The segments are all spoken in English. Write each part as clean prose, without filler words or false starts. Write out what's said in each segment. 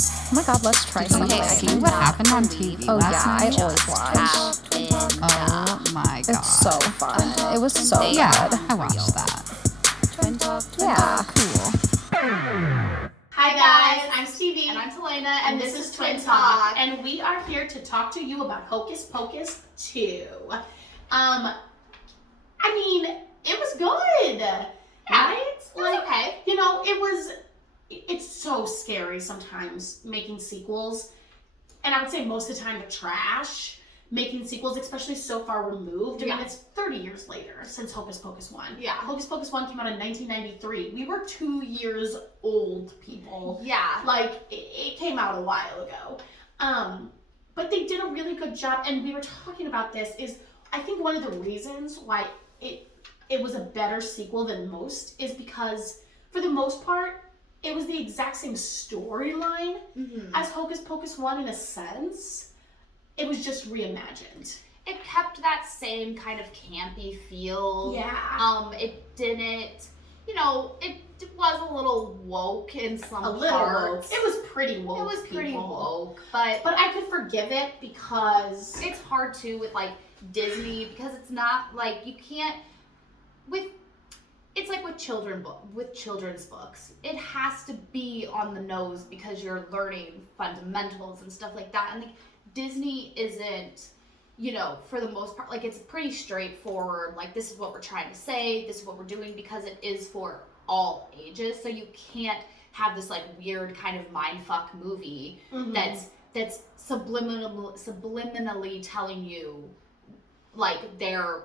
Oh my god, let's try something. See what happened on TV Oh last yeah, night? I always watch. Oh my god. It's so fun. It was so Yeah, good. I watched that. Yeah. Cool. Hi guys, I'm Stevie. And I'm Talena, and this is Twin Talk. And we are here to talk to you about Hocus Pocus 2. I mean, it was good. Right? Like, okay. You know, it's so scary sometimes making sequels. And I would say most of the time they're trash. Making sequels, especially so far removed. I mean, it's 30 years later since Hocus Pocus 1. Yeah. Hocus Pocus 1 came out in 1993. We were 2 years old, people. Yeah. Like, it came out a while ago. But they did a really good job, and we were talking about this, is I think one of the reasons why it was a better sequel than most is because, for the most part, it was the exact same storyline as Hocus Pocus 1 in a sense. It was just reimagined. It kept that same kind of campy feel. Yeah. It didn't, it was a little woke in some A little parts. woke. It was pretty woke. It was pretty people. woke, but I could forgive it because it's hard too with like Disney, because it's not like you can't it's like with children's books. It has to be on the nose because you're learning fundamentals and stuff like that. And like Disney isn't, for the most part, like it's pretty straightforward. Like, this is what we're trying to say, this is what we're doing, because it is for all ages. So you can't have this like weird kind of mindfuck movie that's subliminally telling you like their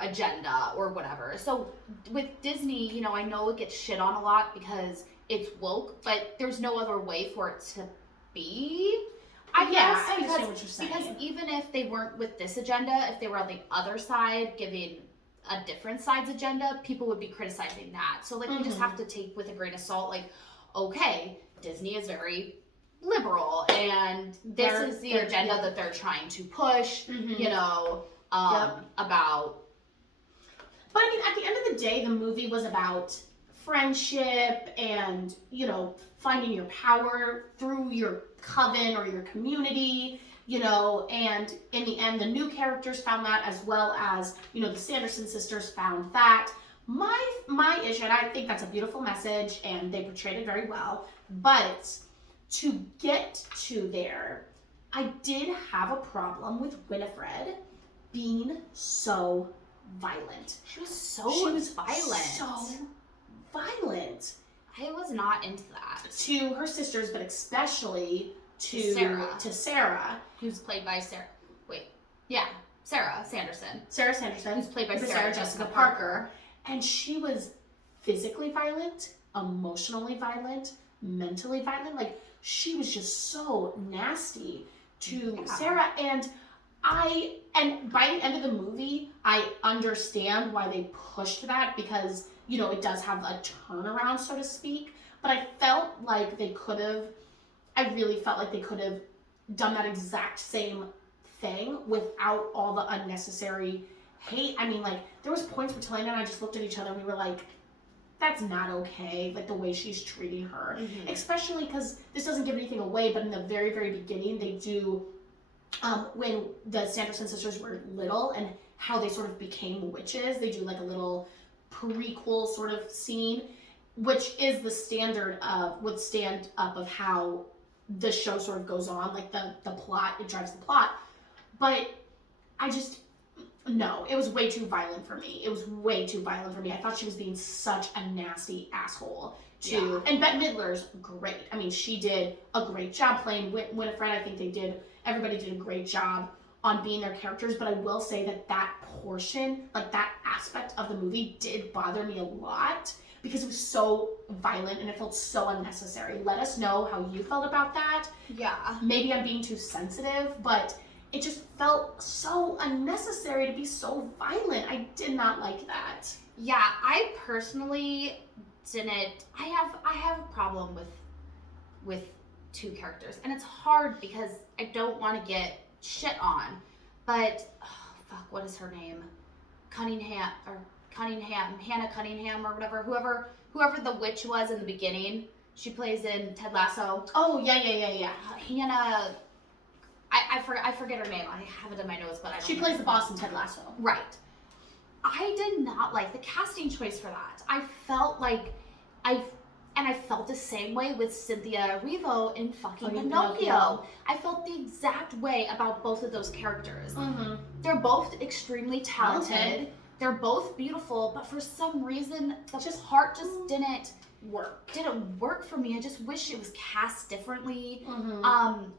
agenda or whatever. So with Disney, I know it gets shit on a lot because it's woke, but there's no other way for it to be. I guess, I understand what you're saying. Because even if they weren't with this agenda, if they were on the other side giving a different side's agenda, people would be criticizing that. So like we just have to take with a grain of salt, like, okay, Disney is very liberal and this is the agenda that they're trying to push, about. But I mean, at the end of the day, the movie was about friendship and, finding your power through your coven or your community, and in the end, the new characters found that, as well as, the Sanderson sisters found that. My issue, and I think that's a beautiful message, and they portrayed it very well, but to get to there, I did have a problem with Winifred being so violent. She was violent. So violent. I was not into that. To her sisters, but especially to Sarah. Who's played by Sarah Sanderson. Sarah Sanderson. Who's played by Sarah Jessica Parker. And she was physically violent, emotionally violent, mentally violent. Like, she was just so nasty to Sarah. And by the end of the movie, I understand why they pushed that, because, it does have a turnaround, so to speak. But I really felt like they could have done that exact same thing without all the unnecessary hate. I mean, like, there was points where Talena and I just looked at each other and we were like, that's not okay, like the way she's treating her. Especially because this doesn't give anything away, but in the very, very beginning, they do, when the Sanderson sisters were little and how they sort of became witches, they do like a little prequel sort of scene, which is the standard would stand up of how the show sort of goes on, like the plot, it drives the plot. But no, it was way too violent for me. I thought she was being such a nasty asshole too. And Bette Midler's great. I mean, she did a great job playing Winifred. I think everybody did a great job on being their characters, but I will say that portion, like that aspect of the movie, did bother me a lot because it was so violent and it felt so unnecessary. Let us know how you felt about that. Yeah. Maybe I'm being too sensitive, but it just felt so unnecessary to be so violent. I did not like that. Yeah, I personally didn't. I have a problem with two characters, and it's hard because I don't want to get shit on, but what is her name? Hannah Cunningham or whatever, whoever the witch was in the beginning, She plays in Ted Lasso. Oh, yeah. Hannah, I forget her name. I have it in my notes, but I don't She plays the boss in Ted Lasso. Right. I did not like the casting choice for that. I felt like I felt the same way with Cynthia Erivo in fucking Pinocchio. I felt the exact way about both of those characters. Mm-hmm. They're both extremely talented. They're both beautiful, but for some reason, the part just didn't work for me. I just wish it was cast differently. Mm-hmm.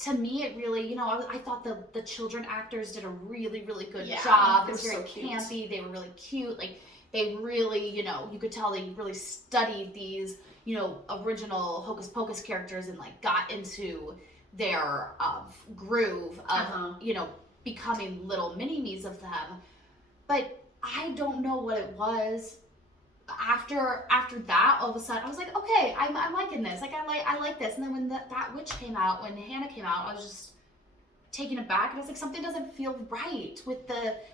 To me, it really, I thought the children actors did a really, really good Yeah, job. they It was were very so cute. campy. They were really cute. Like, they really, you could tell they really studied these, original Hocus Pocus characters and, like, got into their groove of, becoming little mini-me's of them. But I don't know what it was. After that, all of a sudden, I was like, okay, I'm liking this. Like, I like this. And then when that witch came out, when Hannah came out, I was just taken aback. And I was like, something doesn't feel right with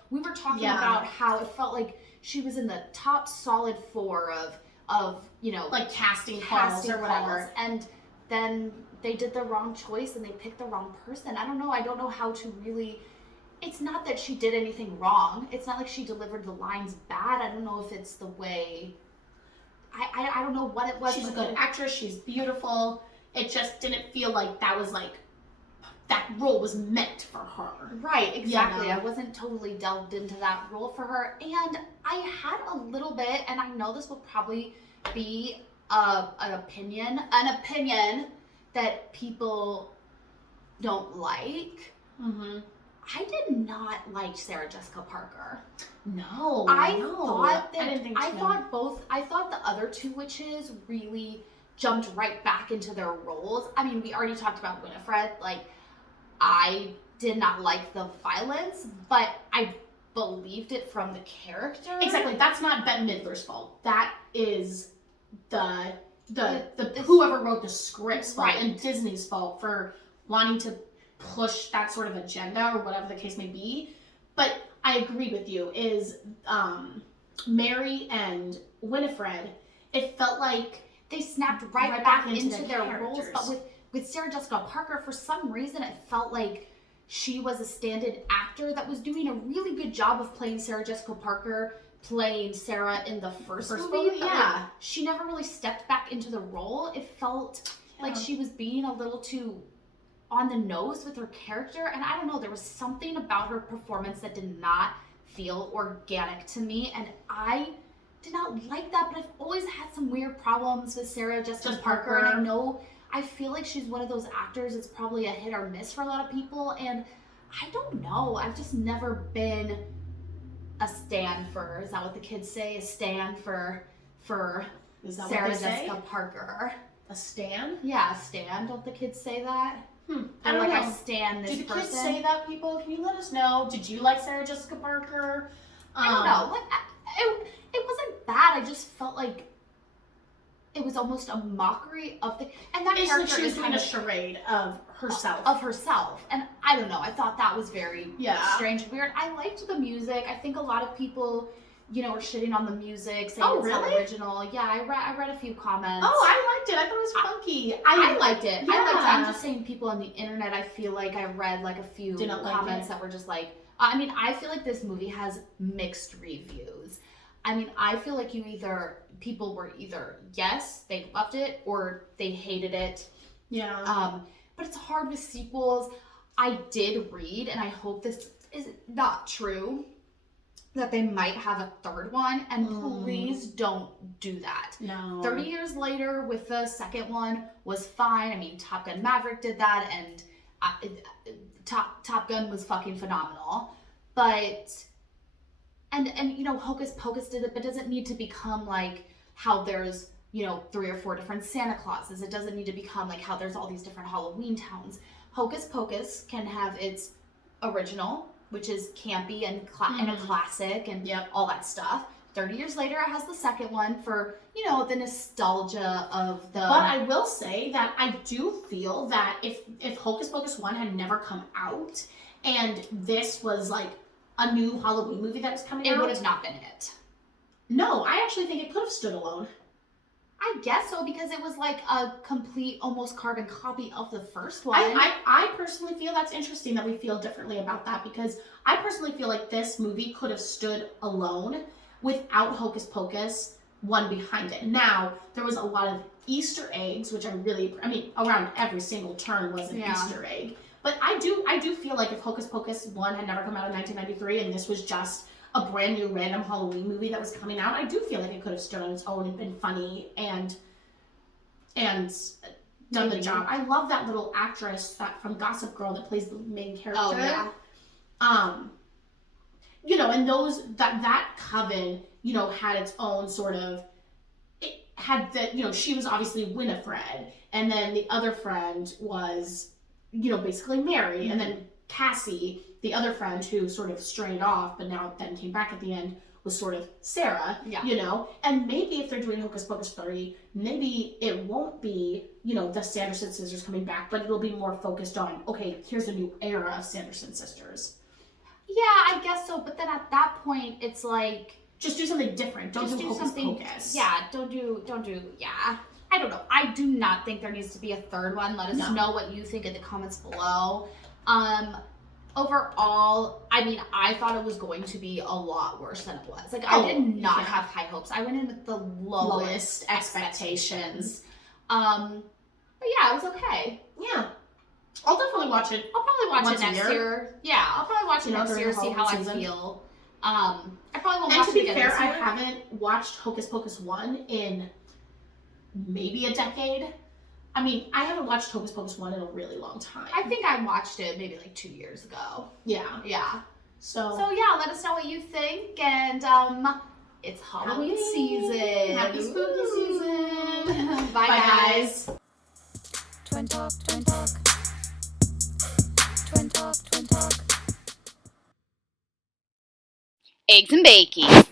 we were talking about how it felt like she was in the top solid 4 of like casting calls or whatever. And then they did the wrong choice and they picked the wrong person. I don't know how to really... It's not that she did anything wrong. It's not like she delivered the lines bad. I don't know if it's the way... I don't know what it was. She's a good actress. She's beautiful. It just didn't feel like that was like... That role was meant for her. Right, exactly. I wasn't totally delved into that role for her. And I had a little bit, and I know this will probably be an opinion that people don't like. Mm-hmm. I did not like Sarah Jessica Parker. No, I thought the other 2 witches really jumped right back into their roles. I mean, we already talked about Winifred. Like, I did not like the violence, but I believed it from the character. Exactly. That's not Bette Midler's fault. That is the whoever wrote the script's fault and Disney's fault for wanting to push that sort of agenda or whatever the case may be. But I agree with you, is Mary and Winifred, it felt like they snapped right back into their roles. But with Sarah Jessica Parker, for some reason it felt like she was a stand-in actor that was doing a really good job of playing Sarah Jessica Parker, playing Sarah in the first movie. Yeah. She never really stepped back into the role. It felt like she was being a little too on the nose with her character, and I don't know, there was something about her performance that did not feel organic to me, and I did not like that. But I've always had some weird problems with Sarah Jessica Parker, and I feel like she's one of those actors, it's probably a hit or miss for a lot of people, and I don't know, I've just never been a stan for, is that what the kids say? A stan for Sarah Jessica Parker. A stan? Yeah, a stan. Don't the kids say that? I don't know. I stan this person. Do the kids say that, people? Can you let us know? Did you like Sarah Jessica Parker? I don't know. Like, it wasn't bad. I just felt like it was almost a mockery of the... And that character like she was doing a charade of herself. And I don't know. I thought that was very strange and weird. I liked the music. I think a lot of people... were shitting on the music, saying it's not original. Yeah, I read a few comments. Oh, I liked it. I thought it was funky. I liked it. Yeah. I liked it. I'm just saying, people on the internet, I feel like I read like a few comments that were just like, I mean, I feel like this movie has mixed reviews. I mean, I feel like people were either, yes, they loved it, or they hated it. Yeah. But it's hard with sequels. I did read, and I hope this is not true, that they might have a third one, and please don't do that. No. 30 years later with the second one was fine. I mean, Top Gun Maverick did that, and Top Gun was fucking phenomenal. But, and Hocus Pocus did it, but doesn't need to become like how there's, 3 or 4 different Santa Clauses. It doesn't need to become like how there's all these different Halloween towns. Hocus Pocus can have its original, which is campy and a classic and all that stuff. 30 years later, it has the second one for, the nostalgia of the... But I will say that I do feel that if Hocus Pocus 1 had never come out, and this was like a new Halloween movie that was coming out... It would have not been it. No, I actually think it could have stood alone. I guess so, because it was like a complete, almost carbon copy of the first one. I personally feel that's interesting that we feel differently about that, because I personally feel like this movie could have stood alone without Hocus Pocus one behind it. Now, there was a lot of Easter eggs, which I mean, around every single turn was an Easter egg. But I do feel like if Hocus Pocus 1 had never come out in 1993 and this was just a brand new random Halloween movie that was coming out, I do feel like it could have stood on its own and been funny and done the job. I love that little actress from Gossip Girl that plays the main character. Oh, yeah. You know, and that coven, you know, had its own sort of, it had that, you know, she was obviously Winifred, and then the other friend was, you know, basically Mary, and then Cassie, the other friend who sort of strayed off but now then came back at the end, was sort of Sarah, you know? And maybe if they're doing Hocus Pocus 30, maybe it won't be, you know, the Sanderson sisters coming back, but it'll be more focused on, okay, here's a new era of Sanderson sisters. Yeah, I guess so, but then at that point, it's like... Just do something different. Don't do Hocus Pocus. Yeah, don't do, yeah. I don't know. I do not think there needs to be a third one. Let us know what you think in the comments below. Overall, I mean, I thought it was going to be a lot worse than it was. Like, I did not have high hopes. I went in with the lowest expectations. But yeah, it was okay. Yeah. I'll definitely watch it. I'll probably watch once it next year. Yeah, I'll probably watch it next year, see how I feel. I probably won't watch it again this year. And to be fair, I haven't watched Hocus Pocus 1 in maybe a decade. I mean, I haven't watched Hocus Pocus 1 in a really long time. I think I watched it maybe like 2 years ago. Yeah. Yeah. So yeah, let us know what you think, and it's Halloween season. Happy spooky season. Bye guys. Twin Talk, Twin Talk. Twin Talk, Twin Talk. Eggs and bacon.